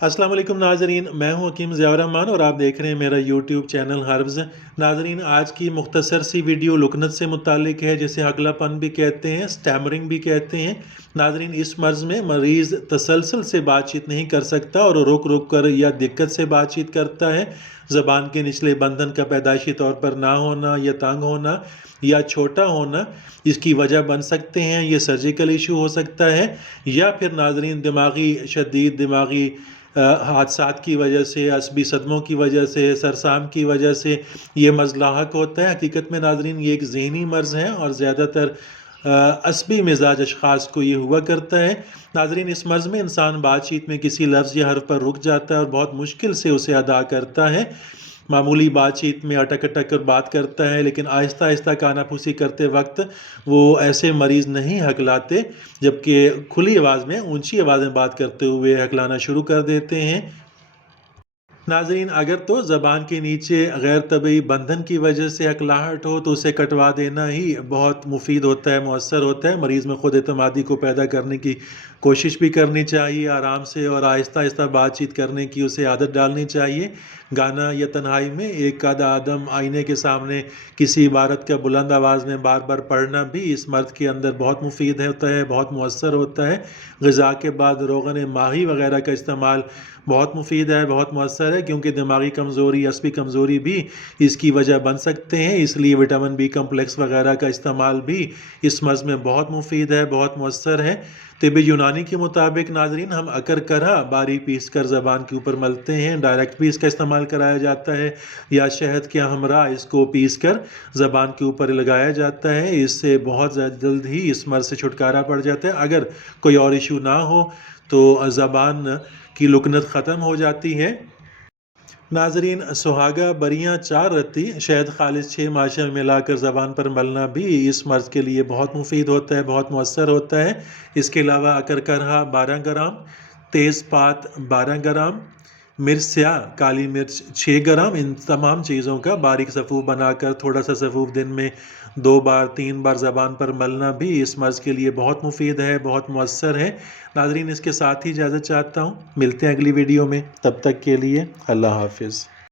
अस्सलाम वालेकुम नाजरीन, मैं हूं हकीम ज़िया रहमान और आप देख रहे हैं मेरा यूट्यूब चैनल हर्ब्स। नाजरीन, आज की मुख्तसर सी वीडियो लुकनत से मुतालिक है, जिसे हगलापन भी कहते हैं, स्टैमरिंग भी कहते हैं। नाजरीन, इस मर्ज़ में मरीज़ तसलसल से बातचीत नहीं कर सकता और रुक रुक कर या दिक्कत से बातचीत करता है। ज़बान के निचले बंधन का पैदाइशी तौर पर ना होना या तंग होना या छोटा होना इसकी वजह बन सकते हैं। ये सर्जिकल इशू हो सकता है या फिर नाजरीन शदीद दिमागी हादसात की वजह से, असबी सदमों की वजह से, सरसाम की वजह से ये मर्ज़ लाहक होता है। हकीकत में नाज़रीन ये एक ज़हनी मर्ज़ है और ज़्यादातर असबी मिजाज अशख़ास को ये हुआ करता है। नाज़रीन, इस मर्ज़ में इंसान बातचीत में किसी लफ्ज़ या हर्फ पर रुक जाता है और बहुत मुश्किल से उसे अदा करता है। मामूली बातचीत में अटक अटक कर बात करता है, लेकिन आहिस्ता आहिस्ता कानाफूसी करते वक्त वो ऐसे मरीज़ नहीं हकलाते, जबकि खुली आवाज़ में ऊंची आवाज़ में बात करते हुए हकलाना शुरू कर देते हैं। नाज़रीन, अगर तो ज़बान के नीचे गैर तबी बंधन की वजह से हकलाहट हो तो उसे कटवा देना ही बहुत मुफीद होता है, मौसर होता है। मरीज़ में ख़ुद एतमादी को पैदा करने की कोशिश भी करनी चाहिए। आराम से और आहिस्ता आहिस्ता बातचीत करने की उसे आदत डालनी चाहिए। गाना या तन्हाई में एक आधा आदम आईने के सामने किसी इबारत का बुलंद आवाज़ में बार बार पढ़ना भी इस मर्द के अंदर बहुत मुफीद होता है, बहुत मौसर होता है। ग़िज़ा के बाद रोग़न माही वग़ैरह का इस्तेमाल बहुत मुफीद है, बहुत मौसर है, क्योंकि दिमागी कमज़ोरी, असबी कमज़ोरी भी इसकी वजह बन सकते हैं। इसलिए विटामिन बी कम्प्लेक्स वग़ैरह का इस्तेमाल भी इस मर्ज़ में बहुत मुफीद है, बहुत मौसर है। तिब यूनानी के मुताबिक नाज़रीन, हम अकरकरा बारीक पीस कर ज़बान के ऊपर मलते हैं। डायरेक्ट भी इसका इस्तेमाल कराया जाता है या शहद के हमरा इसको पीस कर ज़बान के ऊपर लगाया जाता है। इससे बहुत जल्द ही इस मर्ज़ से छुटकारा पड़ जाता है। अगर कोई और इशू ना हो तो ज़बान की लुकनत ख़त्म हो जाती है। नाज़रीन, सुहागा बरियाँ 4 रत्ती शहद खालिस 6 माशा में मिलाकर ज़बान पर मलना भी इस मर्ज़ के लिए बहुत मुफीद होता है, बहुत मौसर होता है। इसके अलावा अकरकरहा 12 ग्राम, तेज़पात 12 ग्राम, मिर्च स्याह काली मिर्च 6 ग्राम, इन तमाम चीज़ों का बारीक सफ़ूफ बनाकर थोड़ा सा सफ़ूफ दिन में 2 बार 3 बार ज़बान पर मलना भी इस मर्ज़ के लिए बहुत मुफीद है, बहुत मौसर है। नाज़रीन, इसके साथ ही इजाज़त चाहता हूँ। मिलते हैं अगली वीडियो में, तब तक के लिए अल्लाह हाफ़िज़।